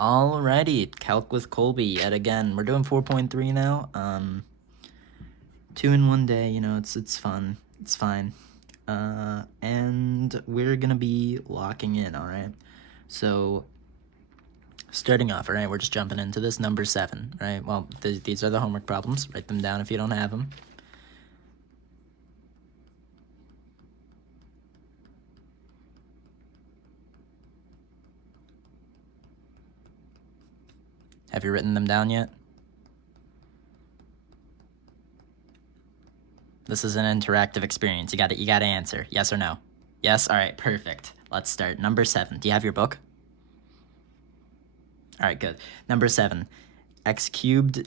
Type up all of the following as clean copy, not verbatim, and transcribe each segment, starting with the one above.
Alrighty, Calc with Colby yet again. We're doing 4.3 now. 2 in 1 day, you know, it's fun. It's fine. And we're gonna be locking in, alright? So, starting off, alright, we're just jumping into this. Number 7, right? Well, these are the homework problems. Write them down if you don't have them. Have you written them down yet? This is an interactive experience. You gotta answer. Yes or no? Yes? Alright, perfect. Let's start. Number 7. Do you have your book? Alright, good. Number 7. X cubed,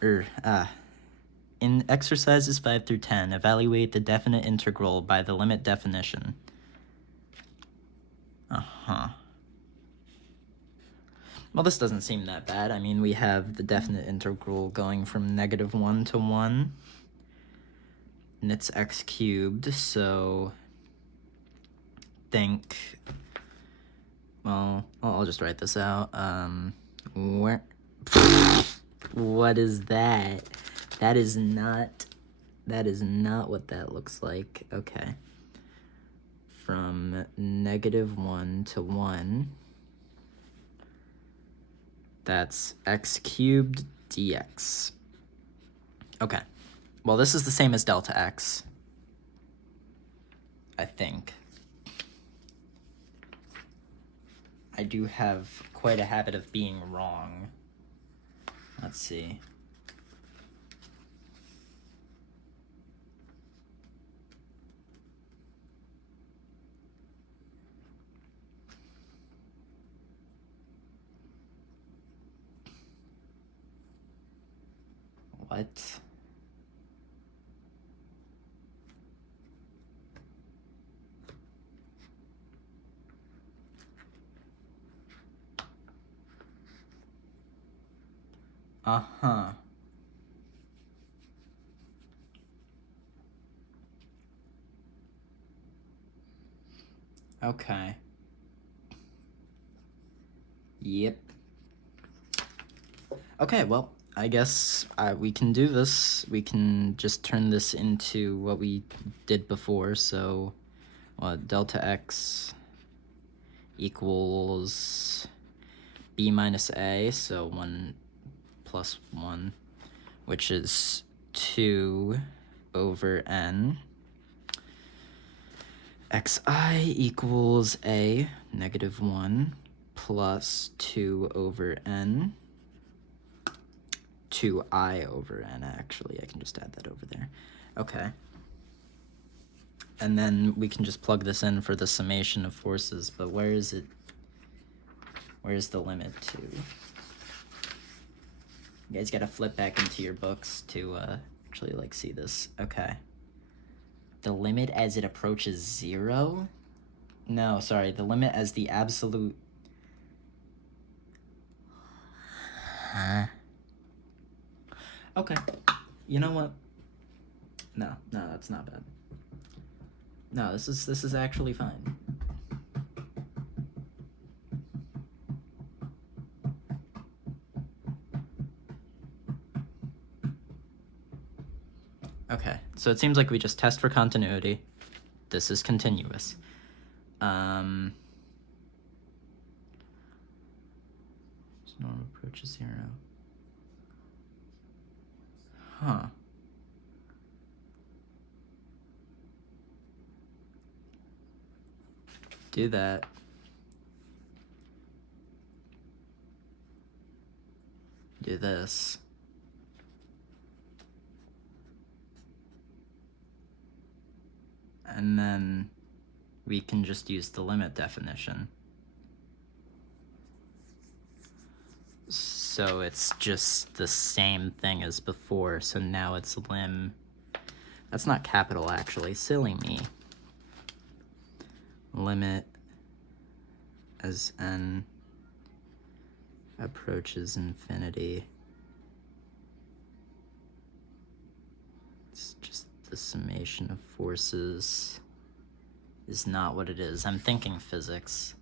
in exercises 5 through 10, evaluate the definite integral by the limit definition. Well, this doesn't seem that bad. I mean, we have the definite integral going from -1 to 1, and it's x cubed, so think, well, I'll just write this out. What is that? That is not what that looks like. Okay. From -1 to 1, that's x cubed dx. Okay. Well, this is the same as delta x, I think. I do have quite a habit of being wrong. Let's see. What? Uh-huh. Okay. Yep. Okay, well, I guess we can do this. We can just turn this into what we did before. So, delta x equals b minus a, so 1 plus 1, which is 2 over n. Xi equals a, -1, plus 2 over n. 2i over n, actually. I can just add that over there. Okay. And then we can just plug this in for the summation of forces, but where is it? Where's the limit to? You guys gotta flip back into your books to actually like see this. Okay. The limit as it approaches 0? No, sorry, the limit as the absolute... Huh? Okay. You know what? No, that's not bad. No, this is actually fine. Okay, so it seems like we just test for continuity. This is continuous. Normal approaches 0. Huh. Do that. Do this. And then we can just use the limit definition. So it's just the same thing as before, so now it's lim. That's not capital, actually. Silly me. Limit as n approaches infinity. It's just the summation of forces is not what it is. I'm thinking physics.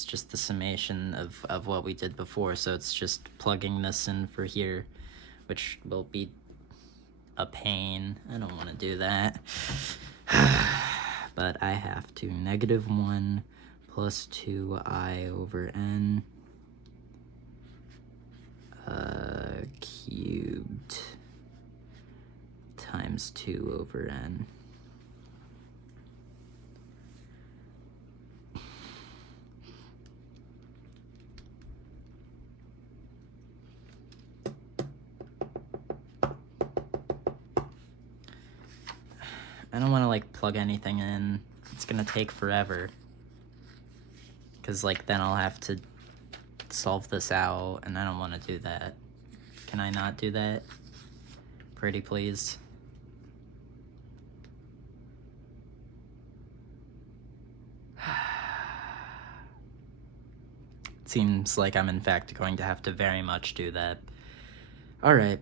It's just the summation of what we did before, so it's just plugging this in for here, which will be a pain. I don't want to do that. But I have to. -1 plus 2I over n cubed times 2 over n. I don't want to like plug anything in. It's gonna take forever. Cause like then I'll have to solve this out, and I don't want to do that. Can I not do that? Pretty please. It seems like I'm in fact going to have to very much do that. All right.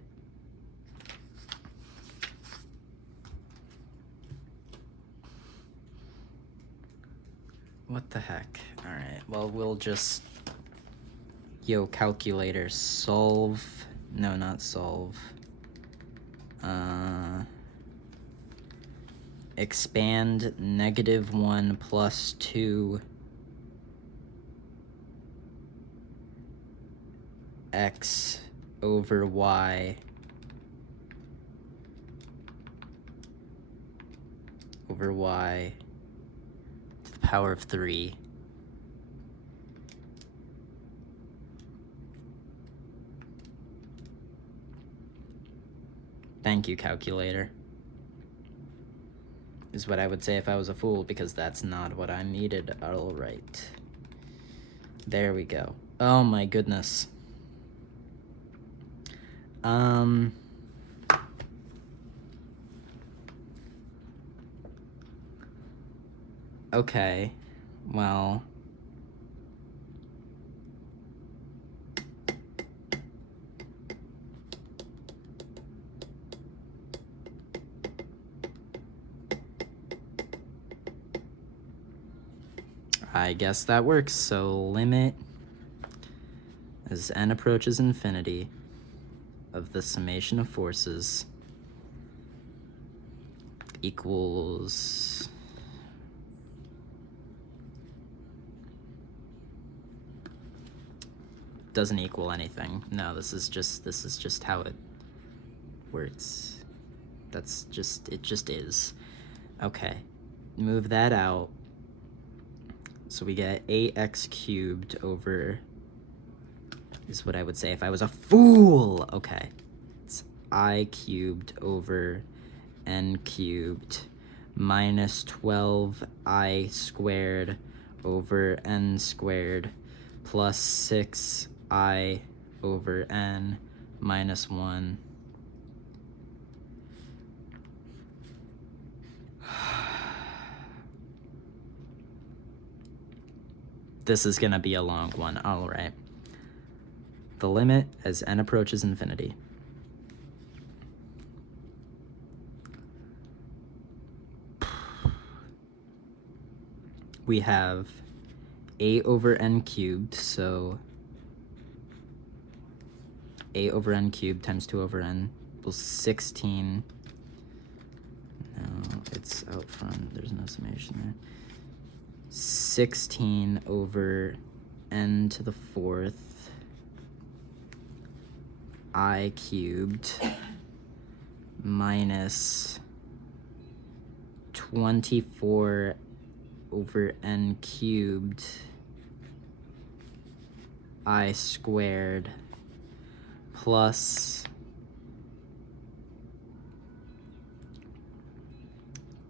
What the heck? All right, well, we'll just, calculator, solve, no, not solve, expand -1 plus 2 x over y to the power of 3. Thank you, calculator. Is what I would say if I was a fool, because that's not what I needed. All right. There we go. Oh my goodness. Okay, well, I guess that works. So limit as n approaches infinity of the summation of forces equals doesn't equal anything. No, this is just how it works. That's just, it just is. Okay, move that out. So we get 8x cubed over, is what I would say if I was a fool. Okay, it's I cubed over n cubed minus 12I squared over n squared plus 6I over n minus 1. This is gonna be a long one. All right. The limit as n approaches infinity. We have 8 over n cubed, so 8 over n cubed times 2 over n equals 16. No, it's out front. There's no summation there. 16 over n to the 4th I cubed minus 24 over n cubed I squared plus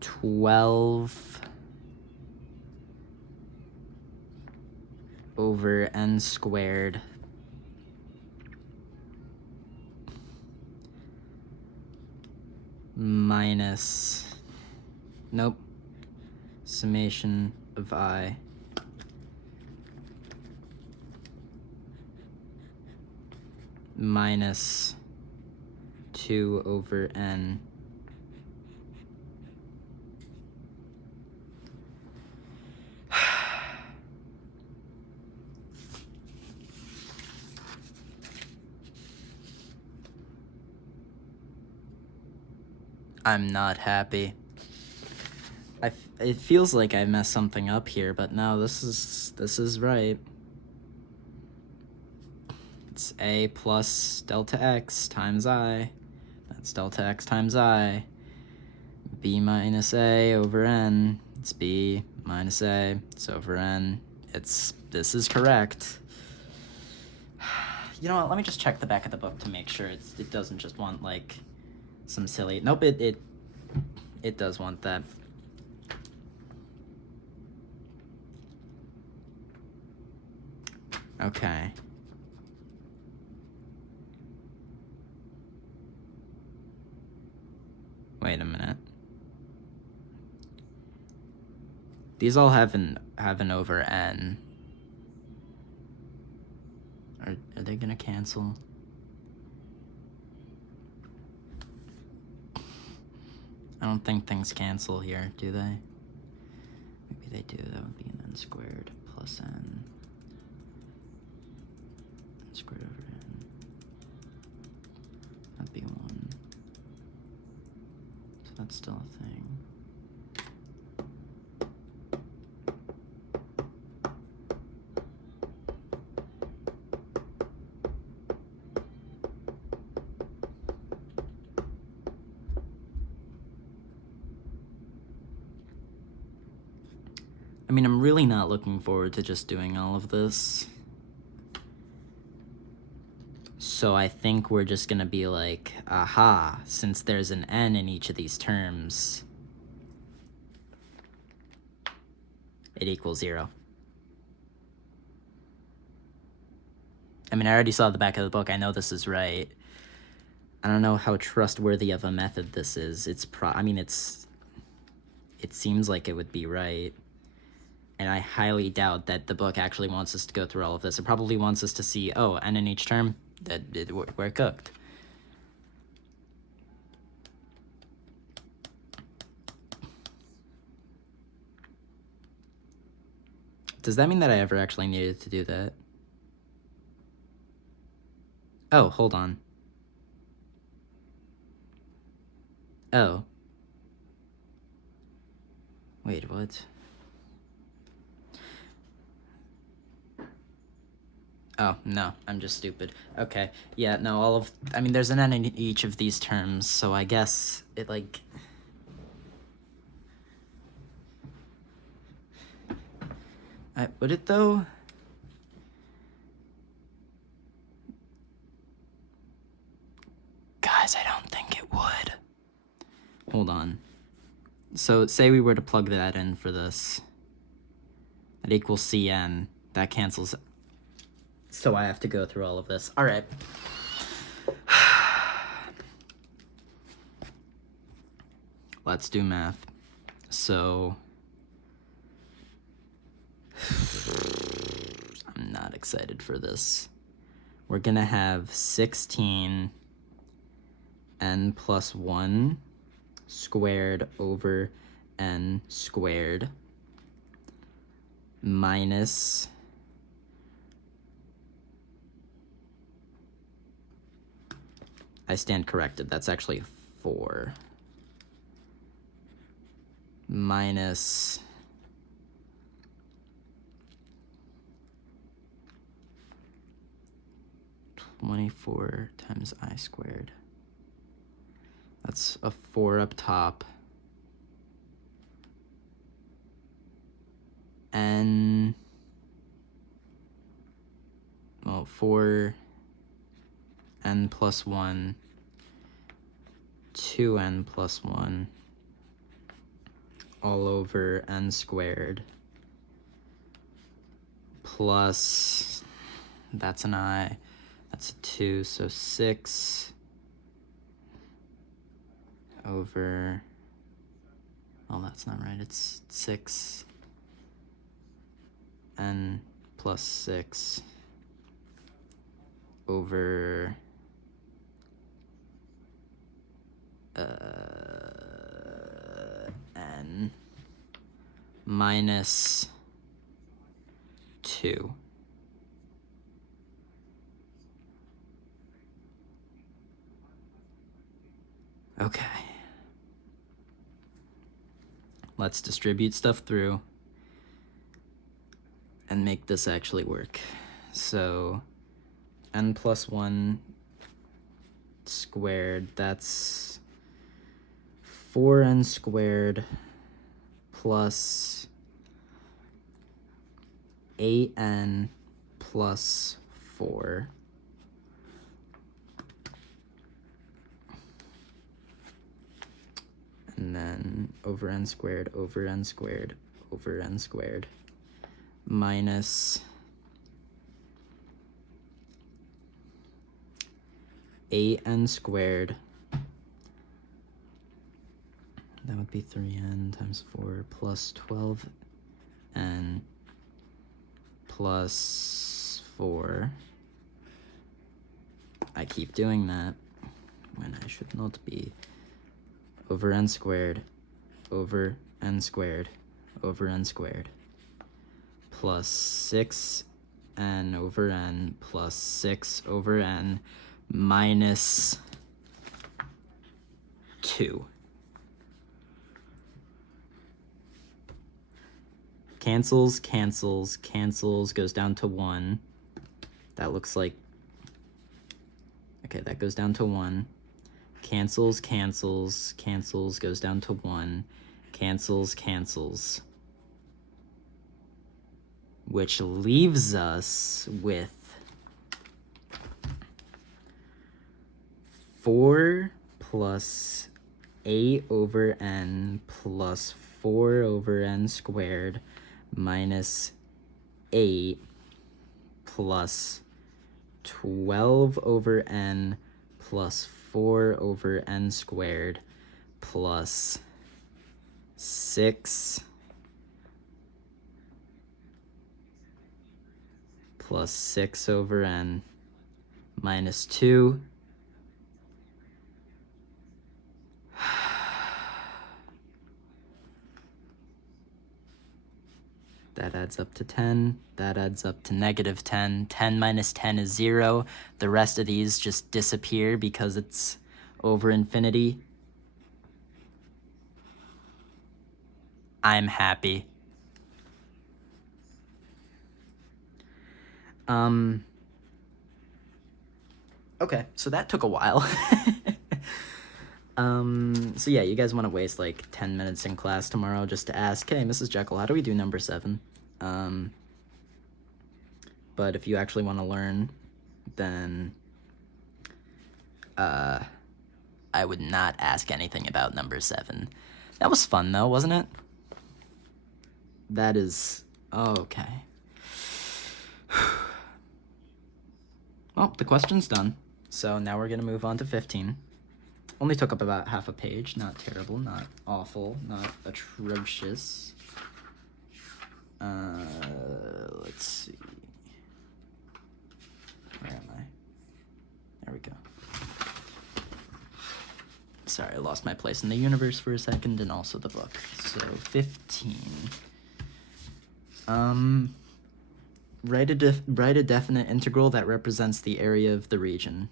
12 over n squared minus, nope, summation of I minus 2 over n I'm not happy. It feels like I messed something up here, but no, this is right. It's a plus delta x times I. That's delta x times I. B minus a over n. It's b minus a. It's over n. This is correct. You know what? Let me just check the back of the book to make sure it doesn't just want like some silly. Nope, it does want that. Okay. Wait a minute. These all have an over n. Are they gonna cancel? I don't think things cancel here, do they? Maybe they do. That would be an n squared plus n. N squared over n. That'd be 1. So that's still a thing. I mean, I'm really not looking forward to just doing all of this. So I think we're just gonna be like, aha, since there's an n in each of these terms, it equals 0. I mean, I already saw the back of the book. I know this is right. I don't know how trustworthy of a method this is. It seems like it would be right. And I highly doubt that the book actually wants us to go through all of this. It probably wants us to see, oh, n in each term, we're cooked. Does that mean that I ever actually needed to do that? Oh, hold on. Oh. Wait, what? Oh, no, I'm just stupid. Okay, yeah, no, I mean, there's an n in each of these terms, so I guess it, like... would it, though? Guys, I don't think it would. Hold on. So, say we were to plug that in for this. That equals Cn. That cancels... So I have to go through all of this. All right. Let's do math. So... I'm not excited for this. We're gonna have 16 n plus 1 squared over n squared minus... I stand corrected. That's actually 4. Minus 24 times I squared. That's a 4 up top. N... Well, 4... n plus 1, 2n plus 1, all over n squared, plus, that's an I, that's a 2, so 6 over, well, that's not right, it's 6, n plus 6 over... n minus 2. Okay. let's distribute stuff through and make this actually work. So n plus 1 squared, that's 4n squared plus 8n plus 4. And then over n squared over n squared over n squared minus 8n squared. That would be 3n times 4 plus 12n plus 4. I keep doing that when I should not be. Over n squared over n squared over n squared plus 6n over n plus 6 over n minus 2. Cancels, cancels, cancels, goes down to 1. That looks like, okay, that goes down to 1. Cancels, cancels, cancels, goes down to 1. Cancels, cancels. Which leaves us with 4 plus 8 over n plus 4 over n squared minus 8 plus 12 over n plus 4 over n squared plus 6 plus 6 over n minus 2 . That adds up to 10. That adds up to negative 10. 10 minus 10 is 0. The rest of these just disappear because it's over infinity. I'm happy. Okay, so that took a while. So yeah, you guys want to waste like 10 minutes in class tomorrow just to ask, hey, Mrs. Jekyll, how do we do number 7? But if you actually want to learn, then I would not ask anything about number 7. That was fun though, wasn't it? That is, okay. Well, the question's done. So now we're gonna move on to 15. Only took up about half a page. Not terrible, not awful, not atrocious. Let's see. Where am I? There we go. Sorry, I lost my place in the universe for a second, and also the book. So 15. Write a definite integral that represents the area of the region.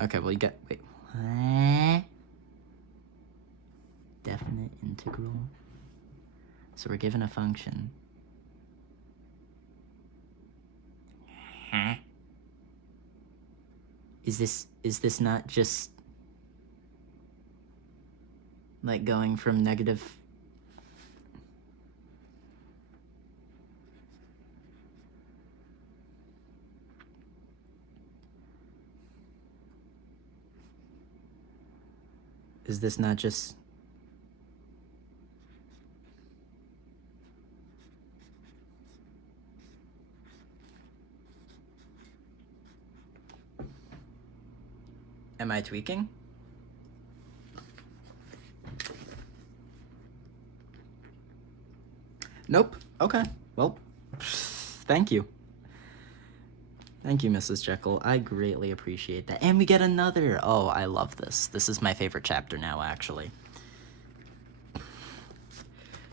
Okay, well, you got, wait, what? Definite integral? So we're given a function. Huh? Is this not just like going from negative? Is this not just am I tweaking? Nope. Okay. Well, thank you. Thank you, Mrs. Jekyll. I greatly appreciate that. And we get another. Oh, I love this. This is my favorite chapter now, actually.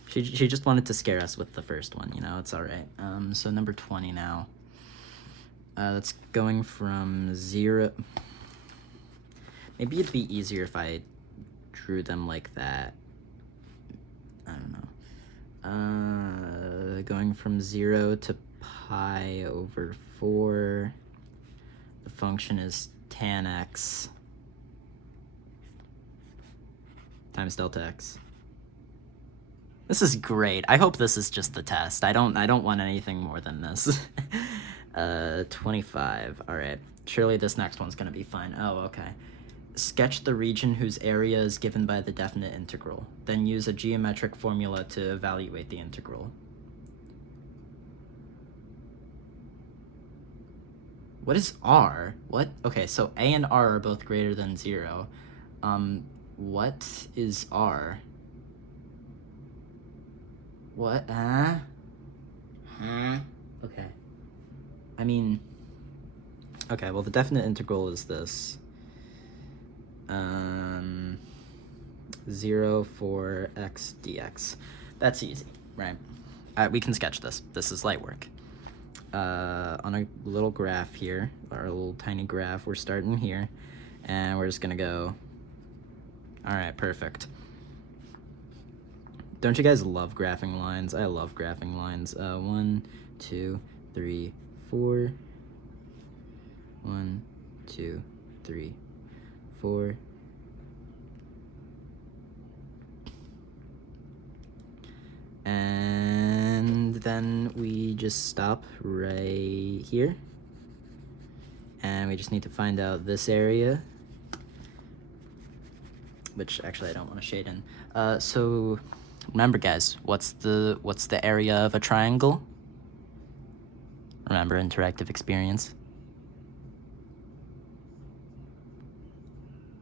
She just wanted to scare us with the first one, you know, it's all right. So number 20 now. That's going from 0. Maybe it'd be easier if I drew them like that. I don't know. Going from 0 to pi over 4. The function is tan x times delta x. This is great. I hope this is just the test. I don't want anything more than this. 25. All right. Surely this next one's gonna be fine. Oh, okay. Sketch the region whose area is given by the definite integral. Then use a geometric formula to evaluate the integral. What is R? What? Okay, so A and R are both greater than 0. What is R? What? Huh? Okay. I mean... Okay, well, the definite integral is this. 0 for x dx. That's easy, right? We can sketch this. This is light work. On a little graph here, our little tiny graph, we're starting here, and we're just gonna go... Alright, perfect. Don't you guys love graphing lines? I love graphing lines. 1, 2, 3, 4. 1, 2, 3, 4. And then we just stop right here. And we just need to find out this area, which actually I don't want to shade in. So remember, guys, what's the area of a triangle? Remember interactive experience?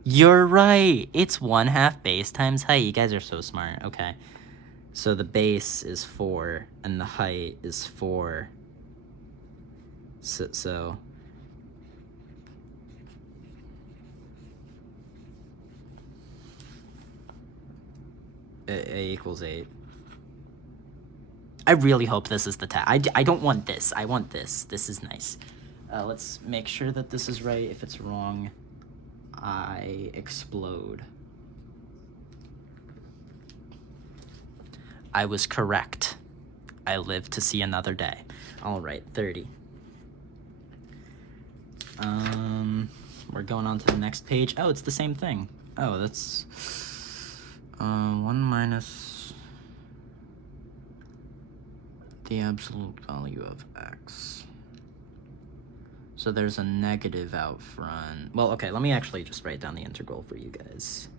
You're right. It's 1/2 base times height. You guys are so smart. Okay. So the base is 4 and the height is 4. So A equals 8. I really hope this is the test. I don't want this. I want this. This is nice. Let's make sure that this is right. If it's wrong, I explode. I was correct. I live to see another day. All right, 30. We're going on to the next page. Oh, it's the same thing. Oh, that's 1 minus the absolute value of x. So there's a negative out front. Well, okay, let me actually just write down the integral for you guys.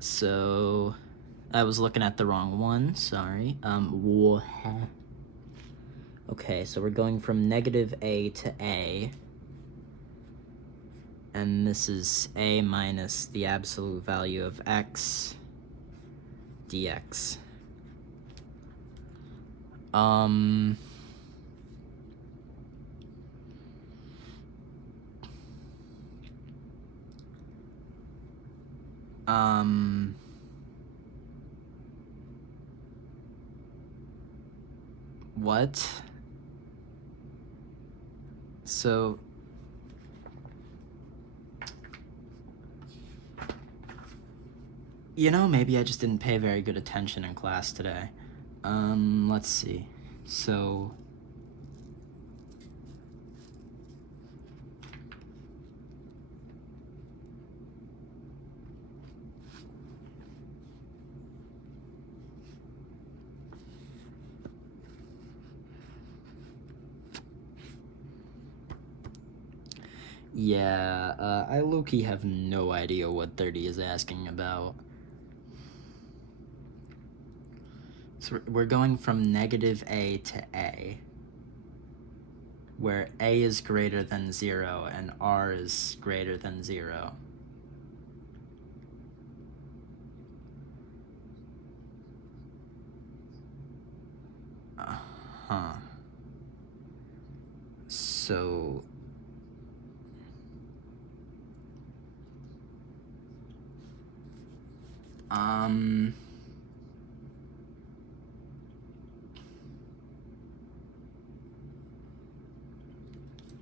So I was looking at the wrong one, sorry. Okay, so we're going from negative a to a. And this is a minus the absolute value of x dx. What? So you know, maybe I just didn't pay very good attention in class today. Let's see. So yeah, I low-key have no idea what 30 is asking about. So we're going from negative a to a, where a is greater than 0 and r is greater than 0. So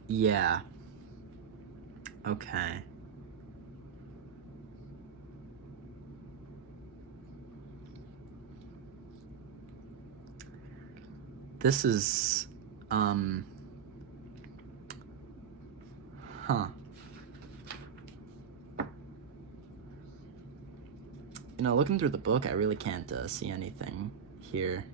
yeah. Okay. This is, huh. You know, looking through the book, I really can't see anything here.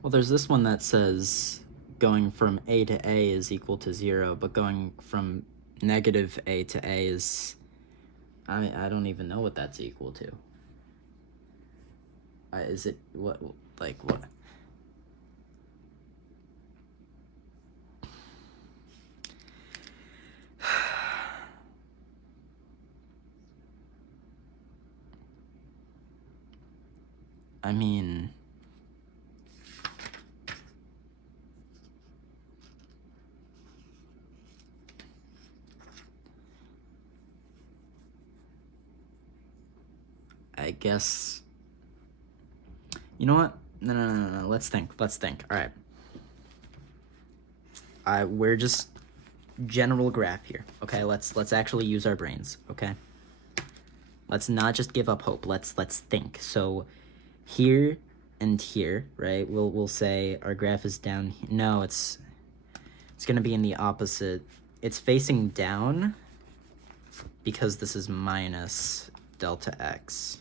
Well, there's this one that says going from A to A is equal to 0, but going from negative A to A is... I don't even know what that's equal to. Is it... what... like, what... I mean... I guess... You know what? No. Let's think. All right. We're just general graph here. Okay, let's actually use our brains. Okay. Let's not just give up hope. Let's think. So, here and here, right? We'll say our graph is down. No, it's gonna be in the opposite. It's facing down because this is minus delta x.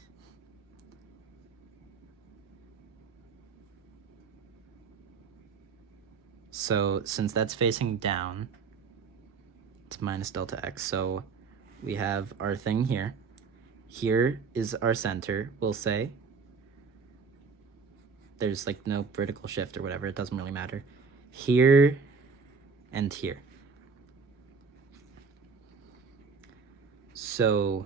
So since that's facing down, it's minus delta x. So we have our thing here. Here is our center, we'll say. There's like no vertical shift or whatever, it doesn't really matter. Here and here. So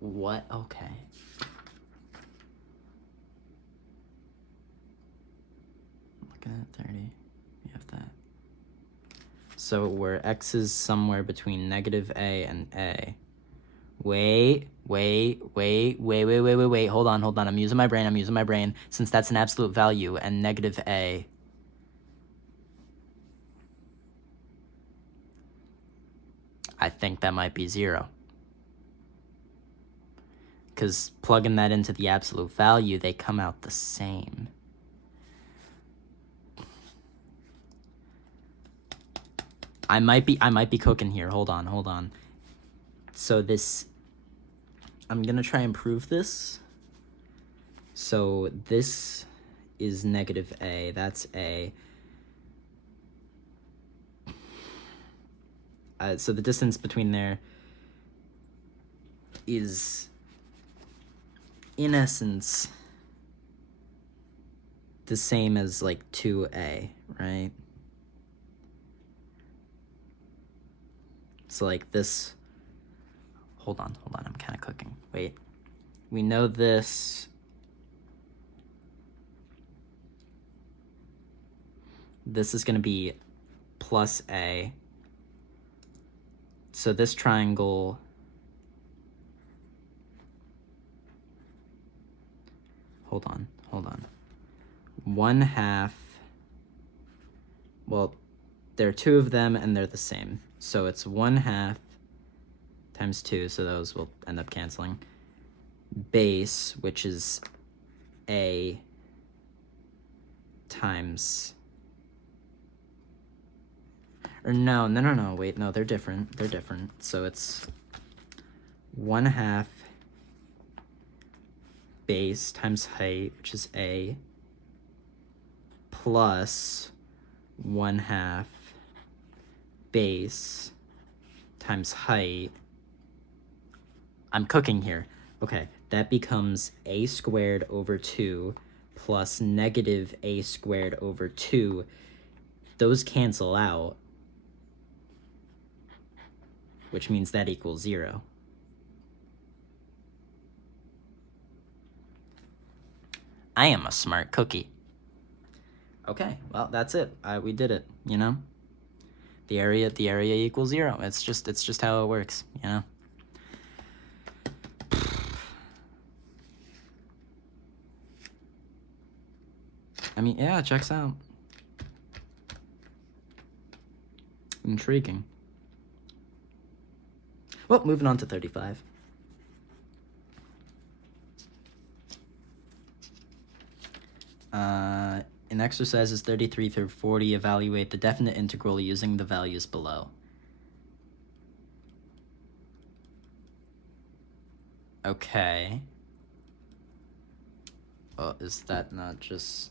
what? Okay. Looking at 30, we have that. So where x is somewhere between negative a and a. Wait. Hold on. I'm using my brain. Since that's an absolute value and negative a. I think that might be 0. Because plugging that into the absolute value, they come out the same. I might be cooking here. Hold on. So this, I'm gonna try and prove this. So this is negative a, that's a. So the distance between there is, in essence, the same as like 2a, right? So like this, hold on, I'm kind of cooking. Wait, we know this. This is gonna be plus a. So this triangle, hold on. 1/2, well, there are 2 of them and they're the same. So it's 1/2 times 2, so those will end up canceling. Base, which is a times, or no, wait, no, they're different. So it's 1/2 base times height, which is a, plus 1/2 base times height, I'm cooking here. Okay, that becomes a squared over 2 plus negative a squared over 2. Those cancel out, which means that equals 0. I am a smart cookie. Okay, well, that's it. We did it, you know? The area equals 0. It's just how it works, you know? I mean, yeah, it checks out. Intriguing. Well, moving on to 35. In exercises 33 through 40, evaluate the definite integral using the values below. Okay. Well, is that not just...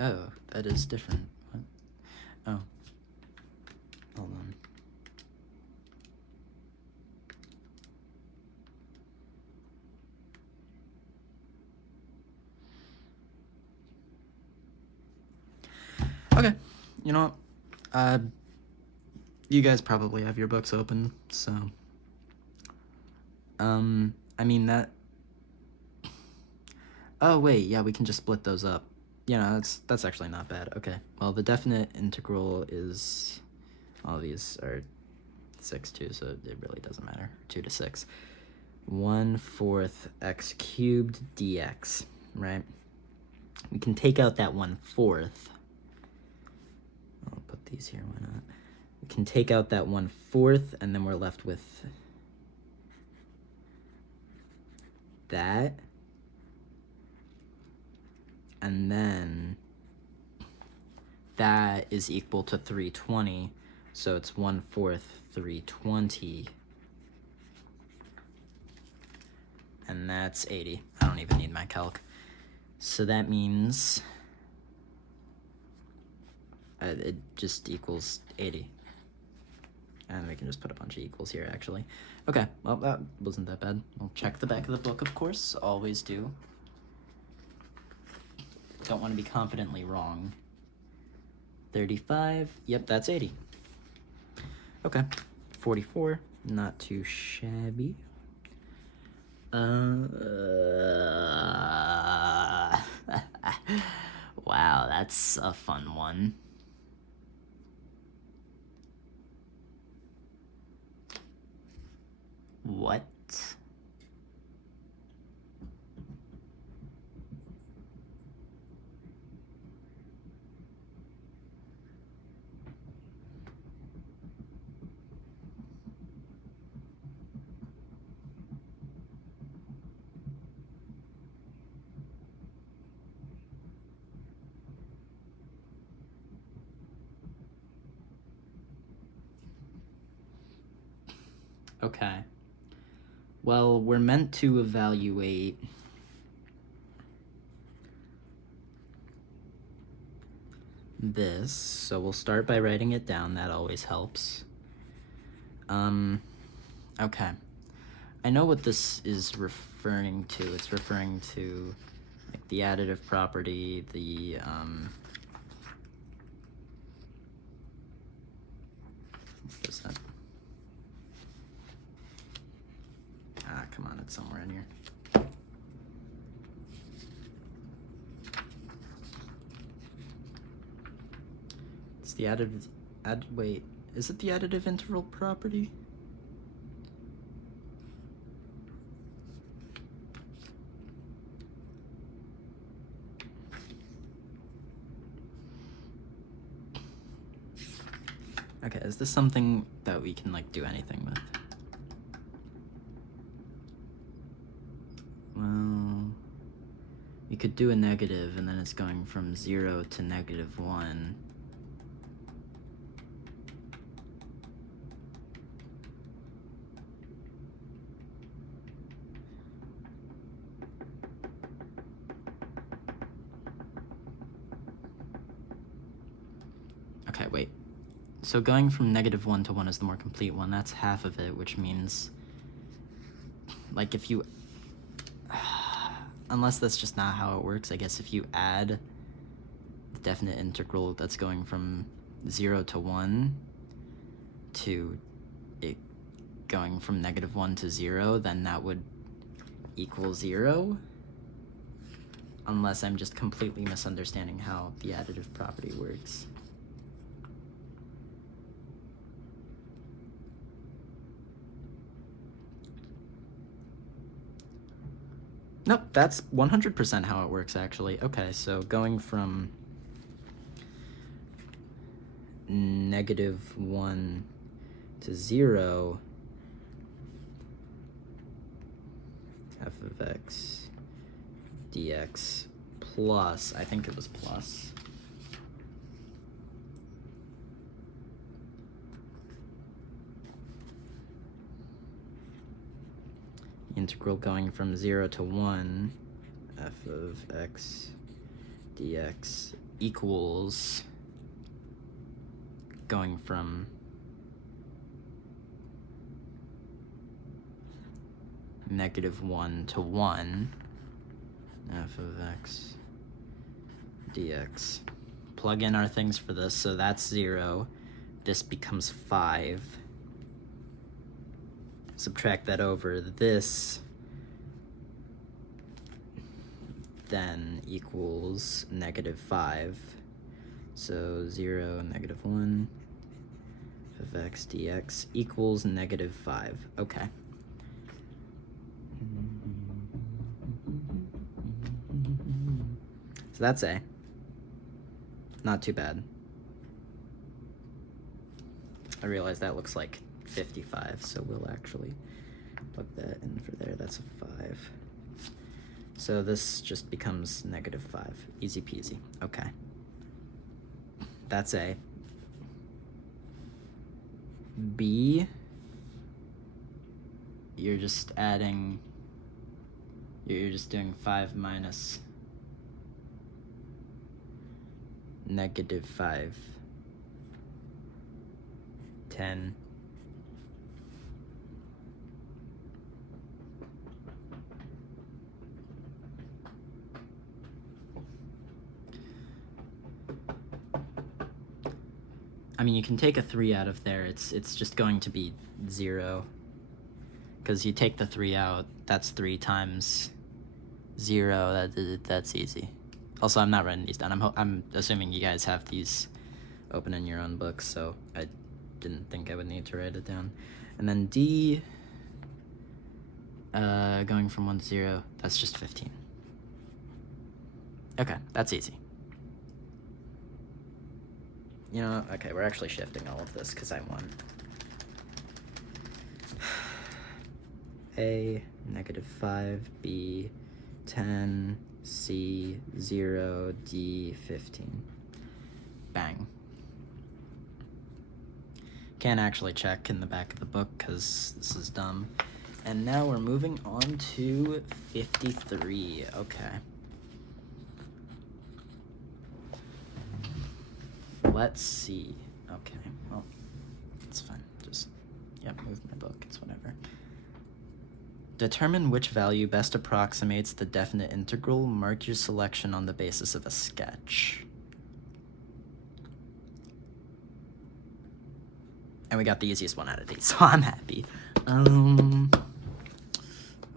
Oh, that is different. What? Oh. Hold on. Okay, you know what? You guys probably have your books open, so... I mean, that... Oh, wait, yeah, we can just split those up. Yeah, that's actually not bad. Okay, well, the definite integral is... All these are 6 too, so it really doesn't matter. 2 to 6. 1/4 x cubed dx, right? We can take out that 1/4. I'll put these here, why not? We can take out that 1/4, and then we're left with that. And then that is equal to 320, so it's 1/4 320. And that's 80. I don't even need my calc. So that means it just equals 80. And we can just put a bunch of equals here, actually. Okay, well, that wasn't that bad. We'll check the back of the book, of course. Always do. Don't want to be confidently wrong. 35. Yep, that's 80. Okay. 44. Not too shabby. Wow, that's a fun one. What? Okay. Well, we're meant to evaluate this, so we'll start by writing it down. That always helps. Okay. I know what this is referring to. It's referring to like the additive property, the what is that? Ah, come on, it's somewhere in here. It's the wait, is it the additive interval property? Okay, is this something that we can like do anything with? Well, you could do a negative and then it's going from 0 to -1. Okay, wait. So going from -1 to 1 is the more complete one. That's half of it, which means, like, if you... unless that's just not how it works, I guess if you add the definite integral that's going from 0 to 1 to it going from -1 to 0, then that would equal 0. Unless I'm just completely misunderstanding how the additive property works. Nope, that's 100% how it works, actually. Okay, so going from -1 to 0, f of x dx plus, I think it was plus, integral going from 0 to 1, f of x dx equals going from -1 to 1, f of x dx. Plug in our things for this, so that's 0. This becomes 5. Subtract that over this, then equals -5. So 0, -1, f of x dx equals -5. Okay. So that's A. Not too bad. I realize that looks like 55, so we'll actually plug that in for there. That's a 5. So this just becomes -5. Easy peasy. Okay. That's A. B, you're just adding, you're just doing 5 minus -5, 10. I mean, you can take a 3 out of there. It's just going to be 0. Because you take the 3 out, that's 3 times 0. That's easy. Also, I'm not writing these down. I'm assuming you guys have these open in your own books, so I didn't think I would need to write it down. And then D, going from 1 to 0, that's just 15. Okay, that's easy. You know, okay, we're actually shifting all of this because I won. A, -5, B, 10, C, 0, D, 15. Bang. Can't actually check in the back of the book because this is dumb. And now we're moving on to 53. Okay. Let's see. Okay, well, it's fine. Just, yep, move my book. It's whatever. Determine which value best approximates the definite integral. Mark your selection on the basis of a sketch. And we got the easiest one out of these, so I'm happy.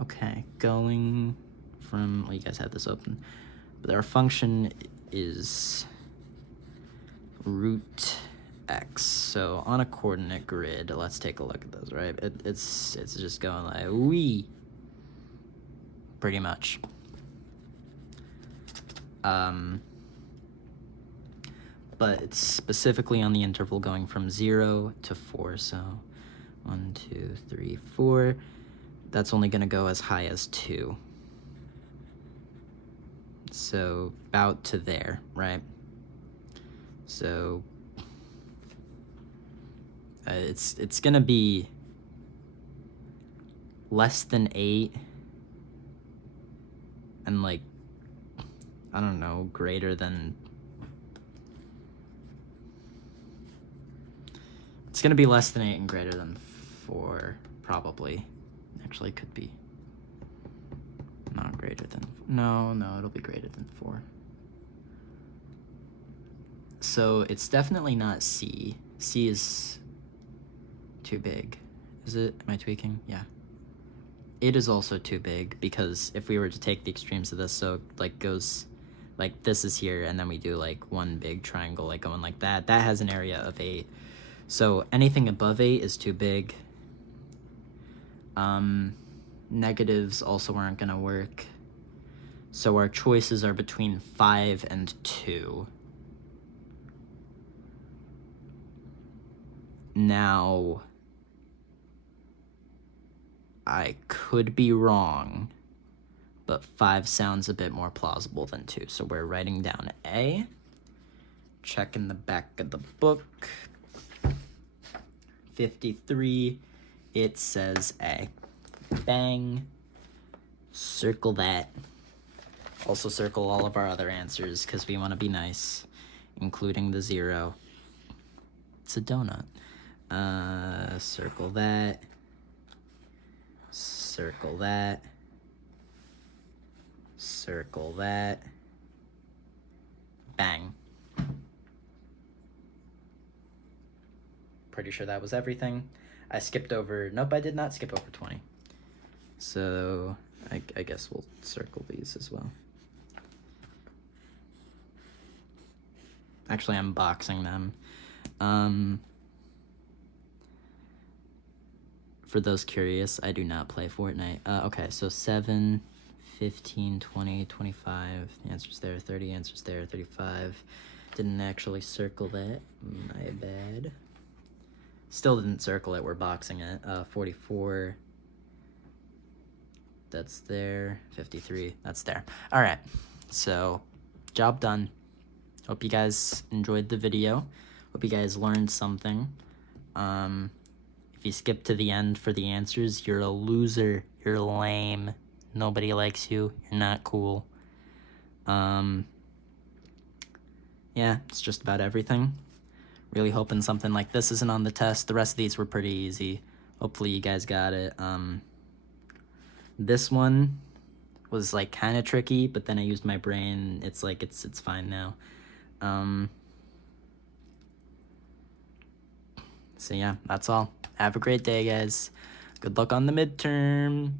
Okay, going from, well, you guys have this open. But our function is root x. So on a coordinate grid, let's take a look at those, right? It's just going like wee, pretty much. But it's specifically on the interval going from 0 to 4. So 1, 2, 3, 4. That's only going to go as high as 2. So about to there, right? So it's gonna be less than 8 and, like, I don't know, greater than going to be less than 8 and greater than 4, probably. Actually, it could be not greater than... No, it'll be greater than 4. So it's definitely not C. C is too big. Is it? Am I tweaking? Yeah. It is also too big, because if we were to take the extremes of this, so like goes like this is here, and then we do like one big triangle like going like that, that has an area of 8. So anything above 8 is too big. Negatives also aren't gonna work. So our choices are between 5 and 2. Now, I could be wrong, but 5 sounds a bit more plausible than 2. So we're writing down A. Checking the back of the book. 53, it says A. Bang. Circle that. Also circle all of our other answers, because we want to be nice, including the 0. It's a donut. Circle that. Circle that. Circle that. Bang. Pretty sure that was everything. I skipped over... Nope, I did not skip over 20. So I guess we'll circle these as well. Actually, I'm boxing them. For those curious, I do not play Fortnite. Okay, so 7, 15, 20, 25. The answer's there. 30, answer's there. 35. Didn't actually circle that. My bad. Still didn't circle it. We're boxing it. 44. That's there. 53. That's there. All right. So, job done. Hope you guys enjoyed the video. Hope you guys learned something. If you skip to the end for the answers, you're a loser. You're lame. Nobody likes you. You're not cool. Yeah, it's just about everything. Really hoping something like this isn't on the test. The rest of these were pretty easy. Hopefully you guys got it. This one was like kind of tricky, but then I used my brain. It's like it's fine now. So yeah, that's all. Have a great day, guys. Good luck on the midterm.